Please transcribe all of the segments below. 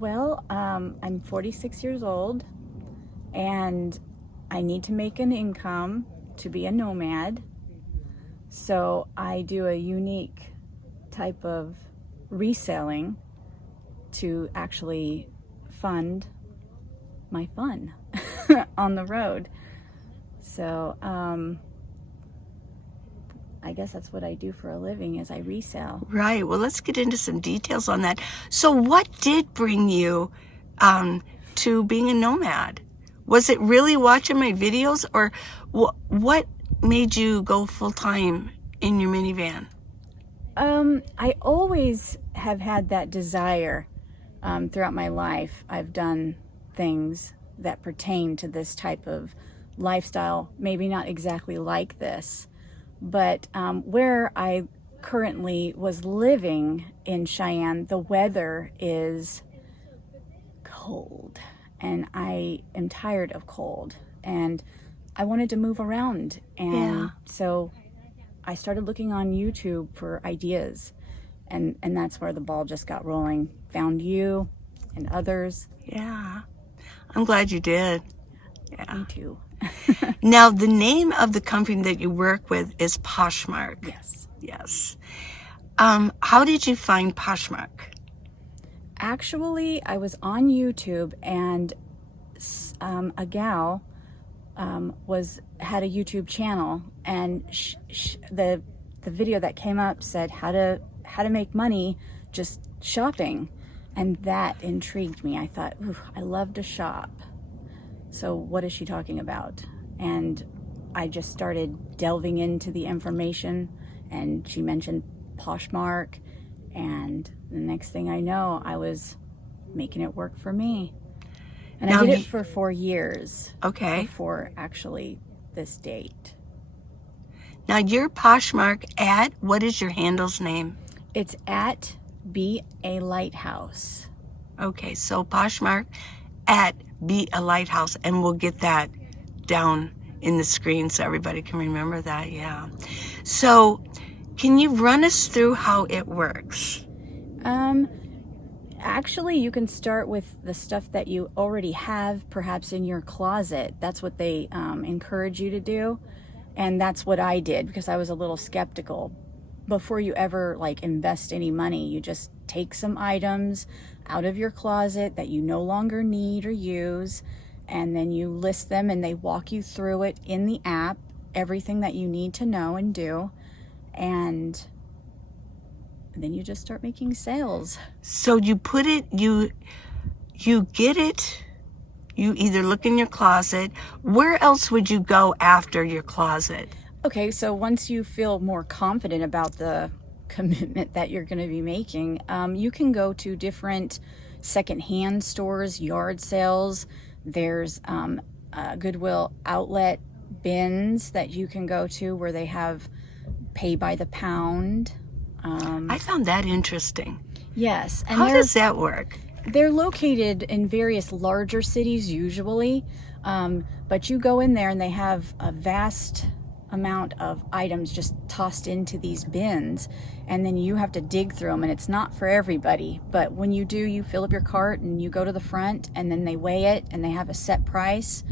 Well, I'm 46 years old and I need to make an income to be a nomad. So I do a unique type of reselling to actually fund my fun on the road. So I guess that's what I do for a living is I resell. Right. Well, let's get into some details on that. So what did bring you to being a nomad? Was it really watching my videos, or what made you go full-time in your minivan? I always have had that desire throughout my life. I've done things that pertain to this type of lifestyle, maybe not exactly like this, but where I currently was living in Cheyenne, the weather is cold and I am tired of cold and I wanted to move around. And so I started looking on YouTube for ideas, and that's where the ball just got rolling. Found you and others. Yeah. I'm glad you did. Yeah. Me too. Now, the name of the company that you work with is Poshmark. Yes. Yes. How did you find Poshmark? Actually, I was on YouTube and a gal had a YouTube channel, and the video that came up said how to make money just shopping, and that intrigued me. I thought, ooh, I love to shop. So what is she talking about? And I just started delving into the information, and she mentioned Poshmark, and the next thing I know, I was making it work for me. And Now I did it for 4 years. Okay. Before actually this date. Now your Poshmark ad, what is your handle's name? It's at Be a Lighthouse. Okay, so Poshmark at Be a Lighthouse, and we'll get that down in the screen so everybody can remember that. Yeah. So can you run us through how it works? Actually, you can start with the stuff that you already have perhaps in your closet. That's what they encourage you to do. And that's what I did because I was a little skeptical. Before you ever like invest any money, you just take some items out of your closet that you no longer need or use, and then you list them and they walk you through it in the app, everything that you need to know and do. And then you just start making sales. So you put it, you get it, you either look in your closet. Where else would you go after your closet? Okay, so once you feel more confident about the commitment that you're going to be making, you can go to different secondhand stores, yard sales. There's Goodwill outlet bins that you can go to where they have pay by the pound. I found that interesting. Yes. And how does that work? They're located in various larger cities usually, but you go in there and they have a vast amount of items just tossed into these bins, and then you have to dig through them, and it's not for everybody. But when you do, you fill up your cart and you go to the front, and then they weigh it and they have a set price,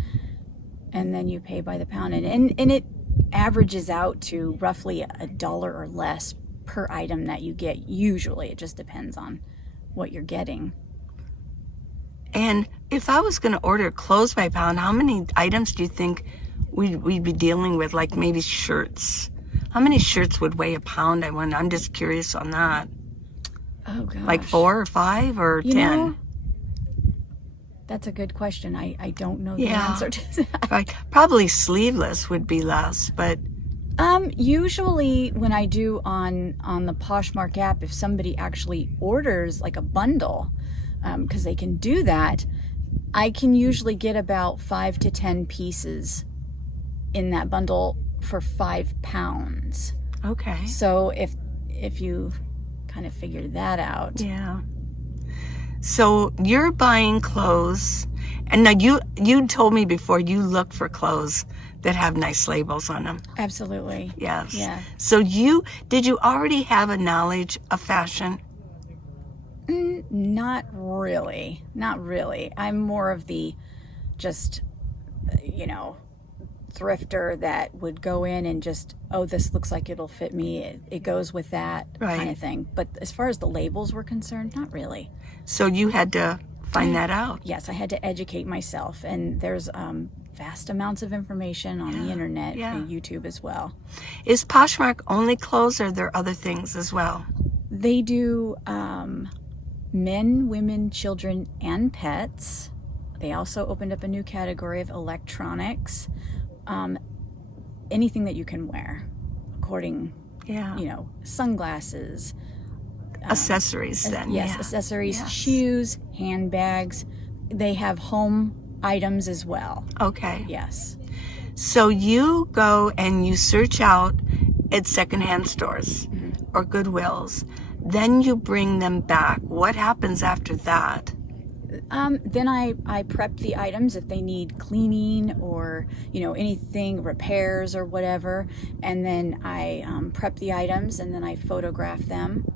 and then you pay by the pound, and it averages out to roughly $1 or less per item that you get. Usually it just depends on what you're getting. And if I was going to order clothes by pound, how many items do you think we'd be dealing with? Like maybe shirts. How many shirts would weigh a pound? I'm just curious on that. Oh gosh. Like 4 or 5 or 10? Know, that's a good question. I don't know the answer to that. Right. Probably sleeveless would be less, but usually when I do on the Poshmark app, if somebody actually orders like a bundle, because they can do that, I can usually get about 5 to 10 pieces in that bundle for £5. Okay. So if you kind of figured that out. Yeah. So you're buying clothes, and now you told me before you look for clothes that have nice labels on them. Absolutely. Yes. Yeah. So did you already have a knowledge of fashion? Not really. Not really. I'm more of the just, you know, thrifter that would go in and just, oh, this looks like it'll fit me. It goes with that kind Right. of thing. But as far as the labels were concerned, not really. So you had to find that out. Yes, I had to educate myself. And there's vast amounts of information on the internet and YouTube as well. Is Poshmark only clothes, or are there other things as well? They do men, women, children, and pets. They also opened up a new category of electronics. Anything that you can wear, according, you know, sunglasses. Accessories then. Yes, accessories, shoes, handbags. They have home items as well. Okay. Yes. So you go and you search out at secondhand stores or Goodwills. Then you bring them back. What happens after that? Then I prep the items if they need cleaning or, you know, anything, repairs or whatever. And then I prep the items and then I photograph them.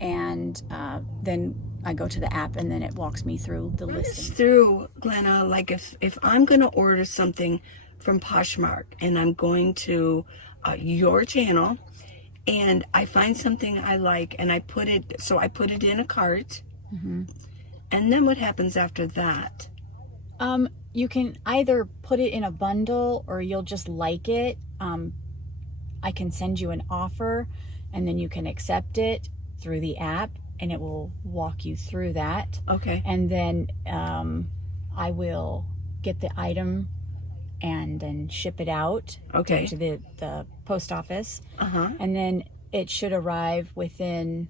And then I go to the app and then it walks me through the listing. Through, Glenna, like if I'm going to order something from Poshmark and I'm going to your channel and I find something I like and I put it in a cart. And then what happens after that? You can either put it in a bundle or you'll just like it. I can send you an offer and then you can accept it through the app and it will walk you through that. Okay. And then I will get the item and then ship it out to the post office. And then it should arrive within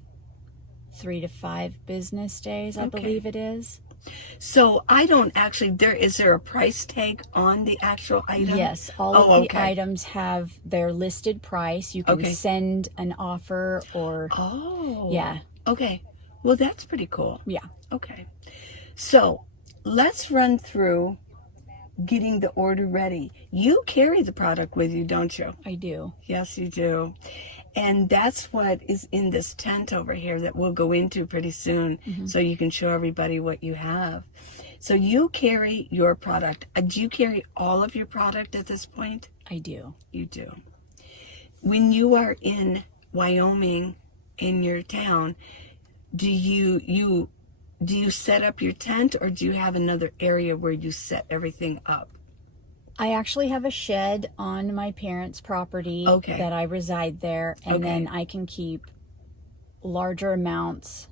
3 to 5 business days, I believe it is. So I don't actually, is there a price tag on the actual item? Yes, all of the items have their listed price. You can send an offer or... Okay. Well, that's pretty cool. Yeah. Okay. So let's run through getting the order ready. You carry the product with you, don't you? I do. Yes, you do. And that's what is in this tent over here that we'll go into pretty soon, so you can show everybody what you have. So you carry your product. Do you carry all of your product at this point? I do. You do. When you are in Wyoming, in your town, do you set up your tent, or do you have another area where you set everything up? I actually have a shed on my parents' property that I reside there, and then I can keep larger amounts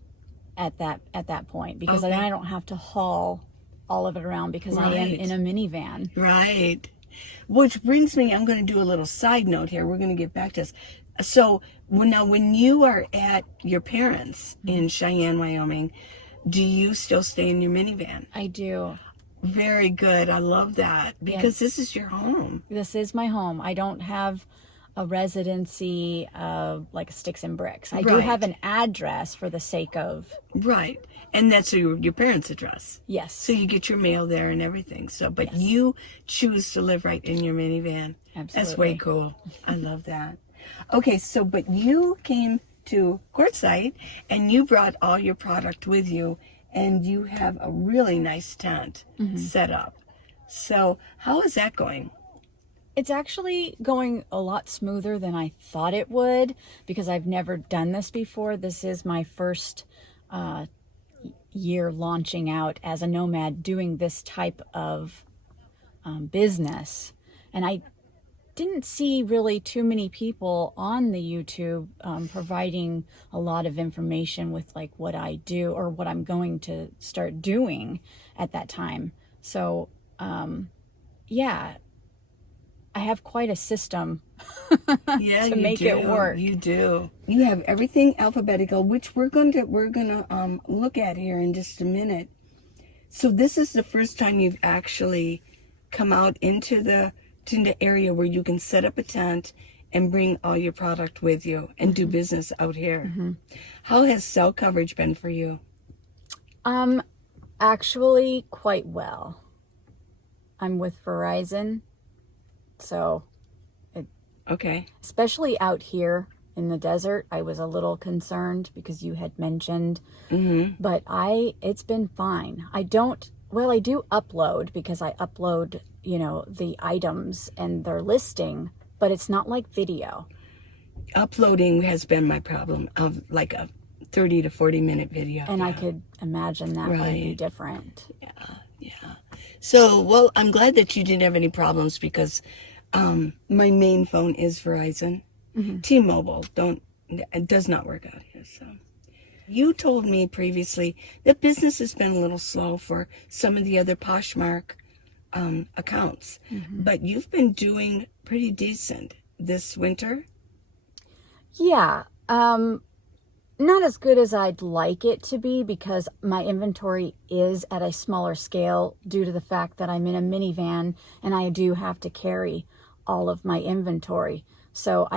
at that point because then I don't have to haul all of it around because I am in a minivan. Right. Which brings me, I'm going to do a little side note here. We're going to get back to this. So when you are at your parents' in Cheyenne, Wyoming, do you still stay in your minivan? I do. Very good. I love that because this is your home. This is my home. I don't have a residency of like sticks and bricks. I do have an address for the sake of... Right. And that's your parents' address. Yes. So you get your mail there and everything. So, but you choose to live right in your minivan. Absolutely. That's way cool. I love that. Okay. So, but you came to Quartzsite and you brought all your product with you. And you have a really nice tent set up. So how is that going? It's actually going a lot smoother than I thought it would because I've never done this before. This is my first year launching out as a nomad doing this type of business. And I didn't see really too many people on the YouTube providing a lot of information with like what I do or what I'm going to start doing at that time. So yeah, I have quite a system to make it work. You do. You have everything alphabetical, which we're gonna look at here in just a minute. So this is the first time you've actually come out into the area where you can set up a tent and bring all your product with you and do business out here. How has cell coverage been for you? Actually quite well. I'm with Verizon, so especially out here in the desert, I was a little concerned because you had mentioned, but it's been fine. I do upload because I upload, the items and their listing, but it's not like video. Uploading has been my problem, of like a 30 to 40 minute video. And I could imagine that would be different. Yeah. So, well, I'm glad that you didn't have any problems because my main phone is Verizon. T-Mobile it does not work out here. So, you told me previously that business has been a little slow for some of the other Poshmark accounts, but you've been doing pretty decent this winter. Yeah. Not as good as I'd like it to be because my inventory is at a smaller scale due to the fact that I'm in a minivan and I do have to carry all of my inventory. So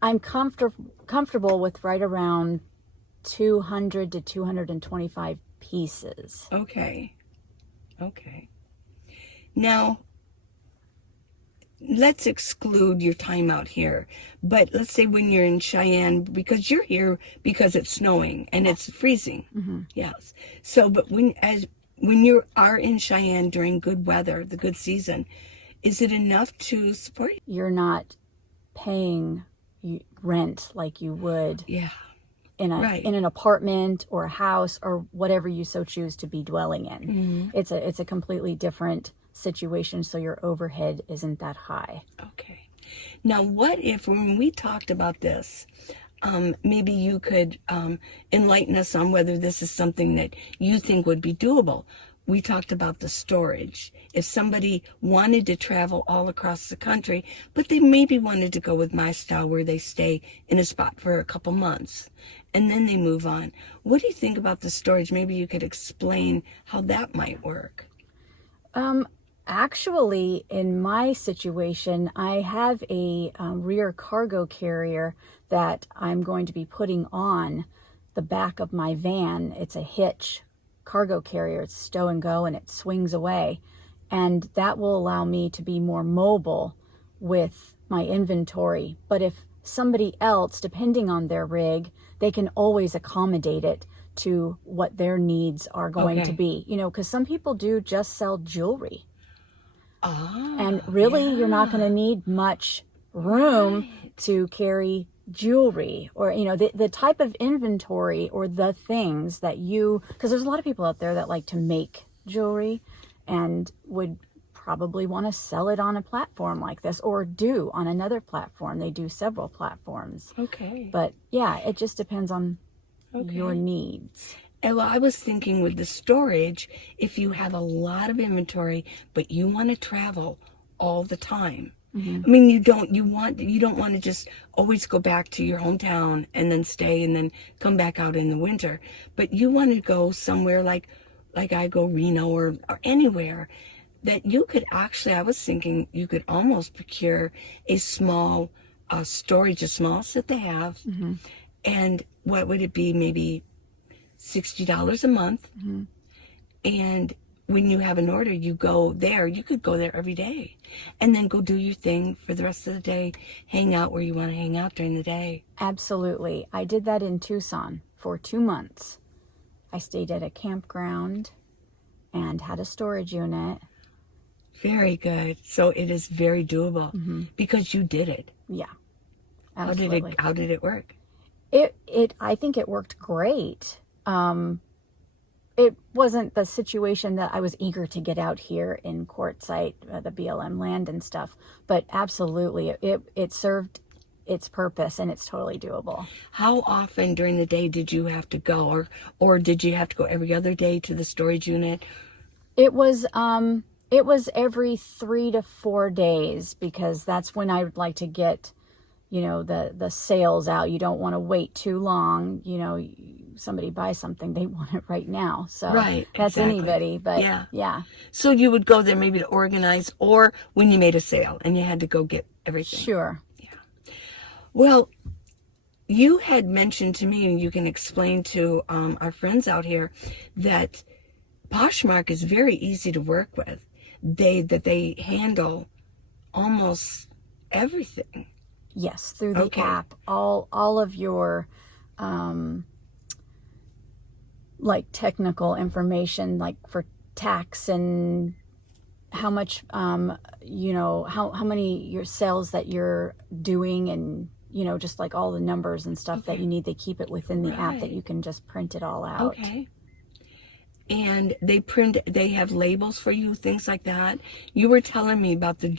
I'm comfortable with right around 200 to 225 pieces. Okay. Now, let's exclude your time out here. But let's say when you're in Cheyenne, because you're here because it's snowing and it's freezing. Yes. So, but when you are in Cheyenne during good weather, the good season, is it enough to support you? You're not paying rent like you would in an apartment or a house or whatever you so choose to be dwelling in. It's a completely different situation, so your overhead isn't that high. Okay. Now, what if when we talked about this, maybe you could enlighten us on whether this is something that you think would be doable. We talked about the storage. If somebody wanted to travel all across the country, but they maybe wanted to go with my style where they stay in a spot for a couple months and then they move on. What do you think about the storage? Maybe you could explain how that might work. Actually, in my situation, I have a rear cargo carrier that I'm going to be putting on the back of my van. It's a hitch cargo carrier. It's stow and go and it swings away. And that will allow me to be more mobile with my inventory. But if somebody else, depending on their rig, they can always accommodate it to what their needs are going to be. Because some people do just sell jewelry. And really, you're not going to need much room to carry jewelry or, the type of inventory or the things that because there's a lot of people out there that like to make jewelry and would probably want to sell it on a platform like this or do on another platform. They do several platforms. Okay. But yeah, it just depends on your needs. Well, I was thinking with the storage, if you have a lot of inventory, but you want to travel all the time. I mean, you don't want to just always go back to your hometown and then stay and then come back out in the winter. But you want to go somewhere like I go Reno or anywhere that you could actually, I was thinking you could almost procure a small storage, the smallest that they have. And what would it be? Maybe $60 a month. And when you have an order, you go there. You could go there every day and then go do your thing for the rest of the day, hang out where you want to hang out during the day. Absolutely. I did that in Tucson for 2 months. I stayed at a campground and had a storage unit. Very good. So it is very doable because you did it. Yeah, absolutely. How did it work? I think it worked great. It wasn't the situation that I was eager to get out here in Quartzsite, the BLM land and stuff, but absolutely it served its purpose and it's totally doable. How often during the day did you have to go or did you have to go every other day to the storage unit? It was every 3 to 4 days because that's when I would like to get, the sales out. You don't want to wait too long. Somebody buys something, they want it right now. So that's anybody, but yeah. So you would go there maybe to organize or when you made a sale and you had to go get everything. Sure. Yeah. Well, you had mentioned to me, and you can explain to our friends out here, that Poshmark is very easy to work with. They handle almost everything. Yes, through the Okay. app. All of your like technical information, like for tax and how much how many your sales that you're doing, and just like all the numbers and stuff that you need. They keep it within the app that you can just print it all out. Okay. And they have labels for you, things like that. You were telling me about the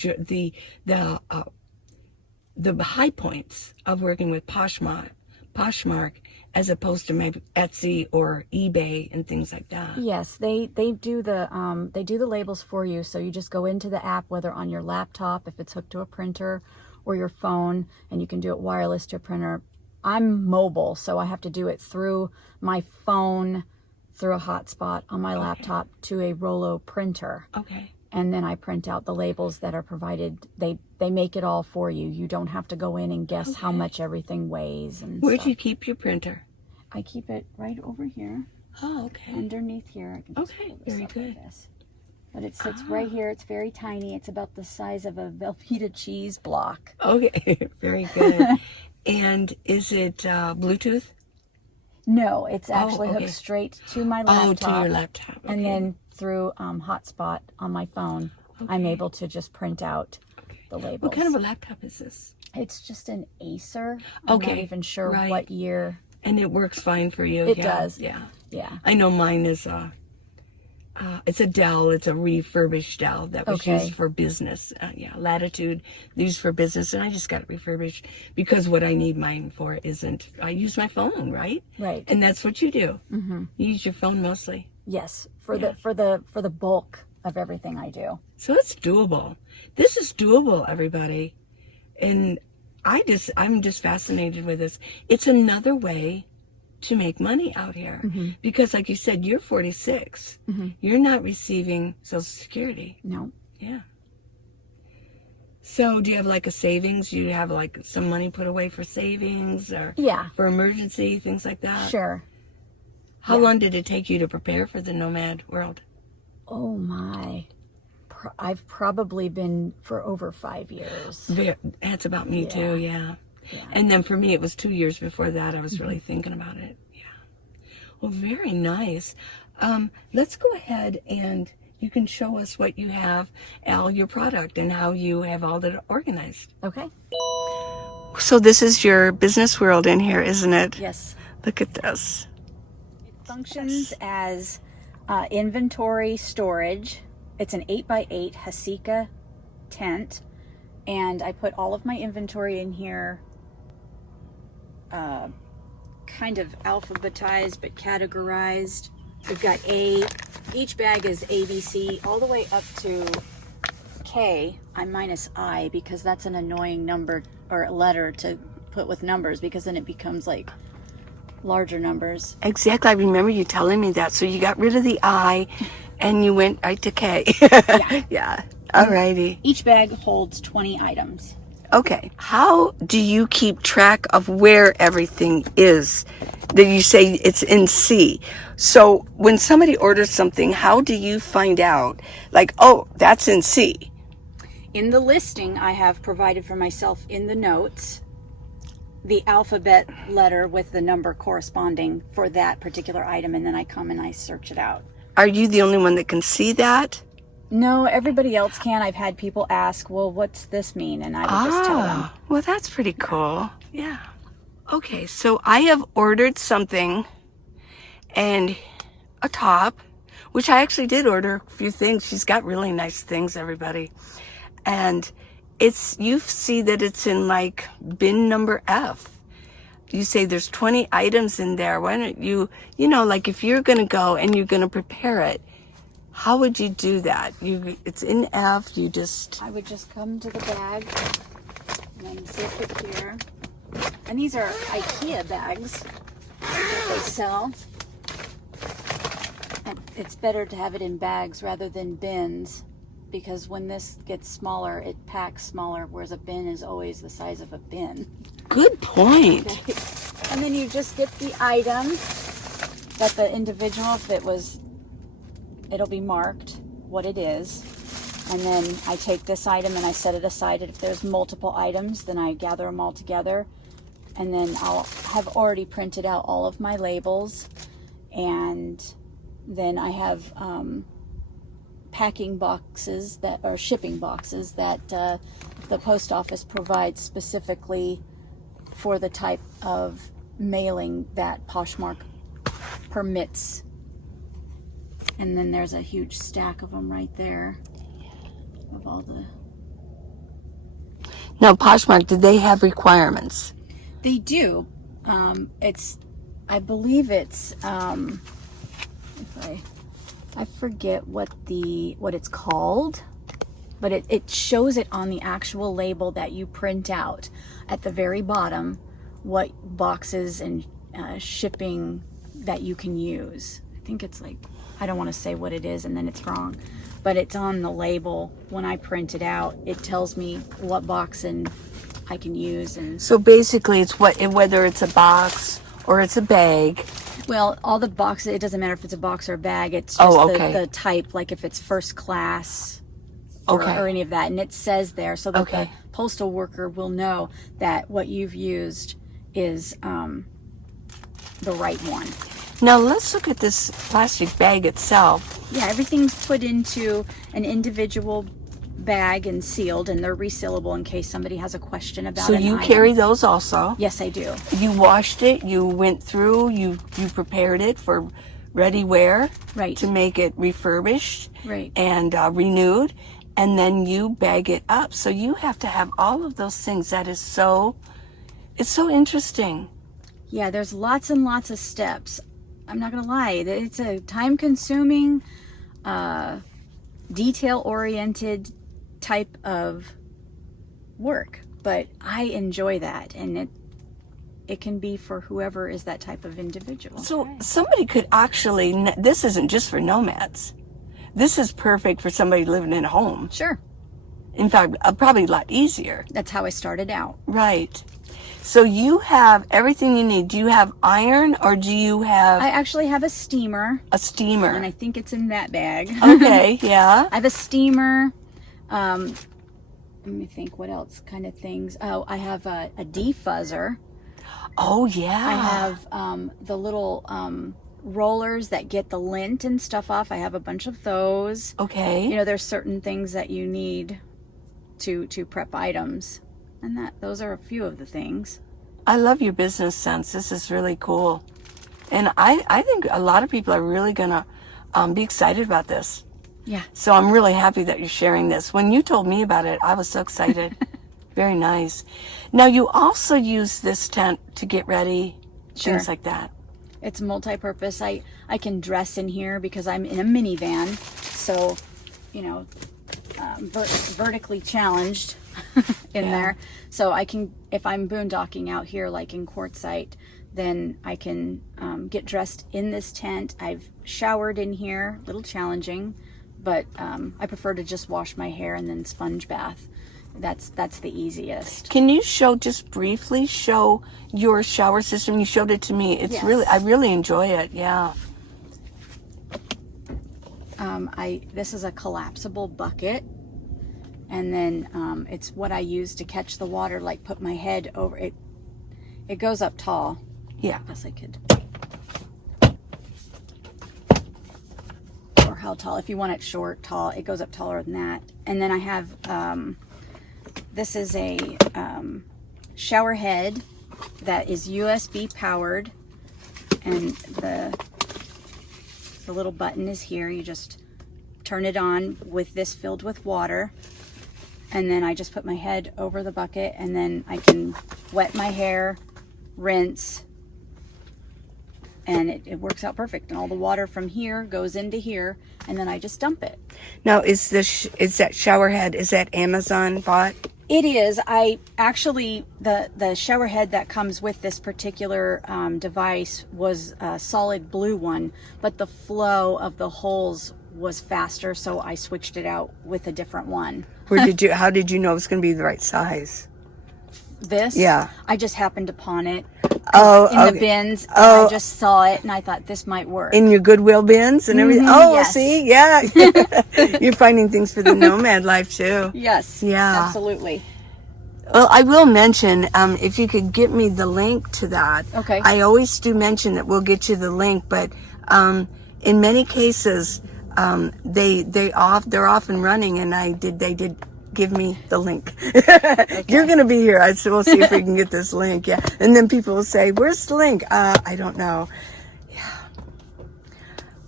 high points of working with Poshmark as opposed to maybe Etsy or eBay and things like that. Yes, they do the labels for you. So you just go into the app, whether on your laptop if it's hooked to a printer, or your phone, and you can do it wireless to a printer. I'm mobile, so I have to do it through my phone, through a hotspot on my laptop to a Rollo printer. Okay. And then I print out the labels that are provided. They make it all for you. You don't have to go in and guess how much everything weighs and Where do stuff. you keep your printer? I keep it right over here. Oh, okay. Underneath here. I can just pull this very up good. like this. But it sits right here. It's very tiny. It's about the size of a Velveeta cheese block. Okay, very good. And is it Bluetooth? No, it's actually hooked straight to my laptop. Oh, to your laptop. Okay. And then through hotspot on my phone, I'm able to just print out the labels. What kind of a laptop is this? It's just an Acer. I'm not even sure what year. And it works fine for you? It does. Yeah. Yeah. I know mine is it's a Dell. It's a refurbished Dell that was used for business. Latitude, used for business, and I just got it refurbished because what I need mine for isn't. I use my phone, right? Right. And that's what you do. Mm-hmm. You use your phone mostly. Yes, for the bulk of everything I do. So it's doable. This is doable, everybody, and I'm just fascinated with this. It's another way to make money out here because, like you said, you're 46. You're not receiving Social Security. No. Yeah. So do you have like a savings? Do you have like some money put away for savings or for emergency, things like that? Sure. How long did it take you to prepare for the Nomad world? Oh my. I've probably been for over 5 years. That's about me too, yeah. And then for me, it was 2 years before that. I was really thinking about it. Yeah. Well, very nice. Let's go ahead and you can show us what you have, Al, your product, and how you have all that organized. Okay. So this is your business world in here, isn't it? Yes. Look at this. It functions as inventory storage. It's an 8x8 Hasika tent, and I put all of my inventory in here, kind of alphabetized but categorized. We've got each bag is ABC all the way up to K. I'm minus I because that's an annoying number or letter to put with numbers, because then it becomes like larger numbers. Exactly. I remember you telling me that. So you got rid of the I and you went right to K. Yeah. Alrighty. Each bag holds 20 items. Okay. How do you keep track of where everything is? That you say it's in C. So when somebody orders something, how do you find out? Like, oh, that's in C. In the listing, I have provided for myself in the notes the alphabet letter with the number corresponding for that particular item, and then I come and I search it out. Are you the only one that can see that? No, everybody else can. I've had people ask, well, what's this mean? And I would just tell them. Well, that's pretty cool. Yeah. Okay, so I have ordered something, and a top, which I actually did order a few things. She's got really nice things, everybody. And you see that it's in like bin number F. You say there's 20 items in there. Why don't you like if you're going to go and you're going to prepare it, how would you do that? It's in F, I would just come to the bag and then zip it here. And these are IKEA bags that they sell. And it's better to have it in bags rather than bins, because when this gets smaller, it packs smaller, whereas a bin is always the size of a bin. Good point. Okay. And then you just get the item that the individual, it'll be marked what it is. And then I take this item and I set it aside. And if there's multiple items, then I gather them all together. And then I'll have already printed out all of my labels. And then I have packing boxes that are shipping boxes that the post office provides specifically for the type of mailing that Poshmark permits. And then there's a huge stack of them right there of all the... Now, Poshmark, do they have requirements? They do. I believe it's if I forget what it's called, but it shows it on the actual label that you print out at the very bottom, what boxes and shipping that you can use. I think it's like, I don't want to say what it is and then it's wrong, but it's on the label. When I print it out, it tells me what box and I can use. And so basically it's whether it's a box or it's a bag. Well, all the boxes, it doesn't matter if it's a box or a bag. It's just the type, like if it's first class or any of that. And it says there so that the postal worker will know that what you've used is the right one. Now let's look at this plastic bag itself. Yeah, everything's put into an individual bag and sealed, and they're resealable in case somebody has a question about it. So you carry those also? Yes, I do. You washed it, you went through, you prepared it for ready wear, right, to make it refurbished, right, and renewed, and then you bag it up. So you have to have all of those things. That is it's so interesting. Yeah, there's lots and lots of steps. I'm not gonna lie, it's a time-consuming, detail-oriented type of work, but I enjoy that, and it can be for whoever is that type of individual. So somebody could actually, this isn't just for nomads. This is perfect for somebody living in a home. Sure. In fact, probably a lot easier. That's how I started out. Right. So you have everything you need. Do you have iron, or do you have... I actually have a steamer. A steamer. And I think it's in that bag. Okay, yeah. I have a steamer. Let me think, what else kind of things. Oh, I have a defuzzer. Oh, yeah. I have the little rollers that get the lint and stuff off. I have a bunch of those. Okay. You know, there's certain things that you need to prep items. And those are a few of the things. I love your business sense. This is really cool. And I think a lot of people are really going to be excited about this. Yeah. So I'm really happy that you're sharing this. When you told me about it, I was so excited. Very nice. Now, you also use this tent to get ready, things like that. It's multi-purpose. I can dress in here because I'm in a minivan. So, you know, vertically challenged in there. So I can, if I'm boondocking out here like in Quartzsite, then I can get dressed in this tent. I've showered in here, a little challenging, but I prefer to just wash my hair and then sponge bath. That's the easiest. Can you just briefly show your shower system? You showed it to me. It's I really enjoy it. Yeah. This is a collapsible bucket, and then it's what I use to catch the water, like put my head over it. It goes up tall. Yeah. I guess I could. Or how tall? If you want it short, tall, it goes up taller than that. And then I have, this is a shower head that is USB powered, and the little button is here. You just turn it on with this filled with water, and then I just put my head over the bucket, and then I can wet my hair, rinse, and it works out perfect. And all the water from here goes into here, and then I just dump it. Now, is that shower head, is that Amazon bought? It is. I actually, the shower head that comes with this particular device was a solid blue one, but the flow of the holes was faster, so I switched it out with a different one. How did you know it was going to be the right size? This? Yeah. I just happened upon it. Oh, in the okay. bins, and I Oh, just saw it and I thought this might work. in your Goodwill bins and everything. Mm-hmm, Oh, yes. see, yeah. You're finding things for the nomad life too. Yes, Yeah. absolutely. Well, I will mention, if you could get me the link to that. Okay. I always do mention that we'll get you the link, but in many cases, they're off and running, and they did give me the link. You're Okay. gonna be here, so we'll see if we can get this link. Yeah, and then people will say, "Where's the link?" I don't know.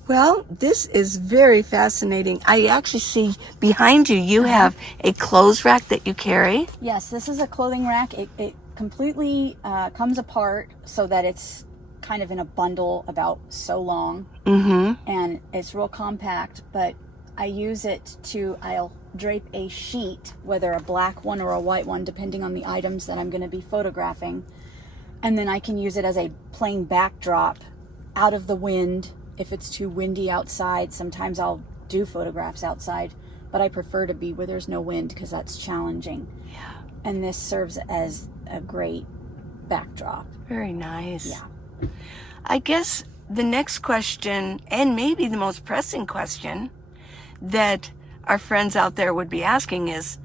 Well, this is very fascinating. I actually see behind you, you have a clothes rack that you carry. Yes, this is a clothing rack. It completely comes apart so that it's kind of in a bundle about so long. Mm-hmm. And it's real compact, but I use it I'll drape a sheet, whether a black one or a white one, depending on the items that I'm going to be photographing. And then I can use it as a plain backdrop out of the wind. If it's too windy outside, sometimes I'll do photographs outside, but I prefer to be where there's no wind because that's challenging. Yeah. And this serves as a great backdrop. Very nice. Yeah. I guess the next question, and maybe the most pressing question that our friends out there would be asking is,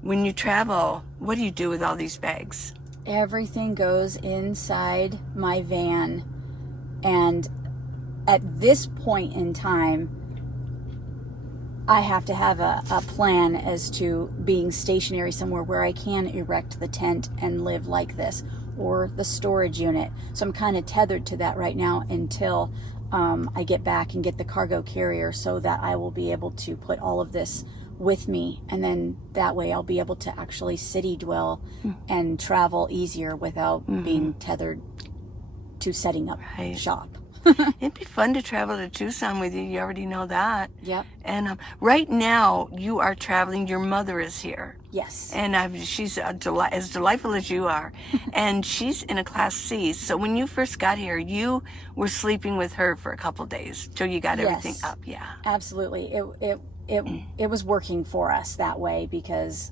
when you travel, what do you do with all these bags? Everything goes inside my van, and at this point in time, I have to have a plan as to being stationary somewhere where I can erect the tent and live like this, or the storage unit. So I'm kind of tethered to that right now until I get back and get the cargo carrier, so that I will be able to put all of this with me, and then that way I'll be able to actually city dwell and travel easier without being tethered to setting up shop. It'd be fun to travel to Tucson with you. You already know that. Yep. And right now, you are traveling. Your mother is here. Yes. And she's as delightful as you are. And she's in a Class C. So when you first got here, you were sleeping with her for a couple days till you got everything up. Yeah. Absolutely. It was working for us that way because,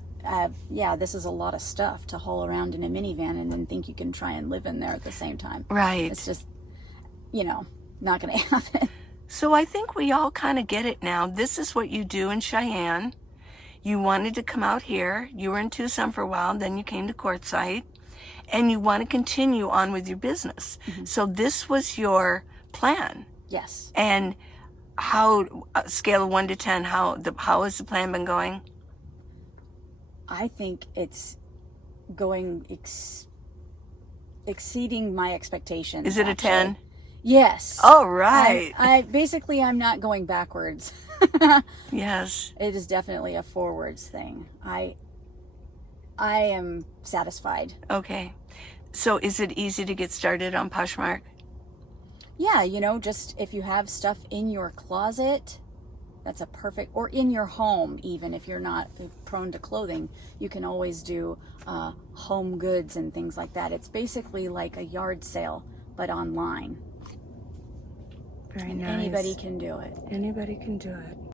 this is a lot of stuff to haul around in a minivan and then think you can try and live in there at the same time. Right. It's just, not going to happen. So I think we all kind of get it now. This is what you do in Cheyenne. You wanted to come out here. You were in Tucson for a while, then you came to Quartzsite, and you want to continue on with your business. So this was your plan. Yes. And how, scale of 1 to 10, how has the plan been going? I think it's going exceeding my expectations. Is it a 10? Yes. All right. I'm not going backwards. Yes. It is definitely a forwards thing. I am satisfied. Okay. So is it easy to get started on Poshmark? Yeah, just if you have stuff in your closet, that's a perfect, or in your home, even if you're not prone to clothing, you can always do home goods and things like that. It's basically like a yard sale, but online. Very And nice. anybody can do it. Anybody can do it.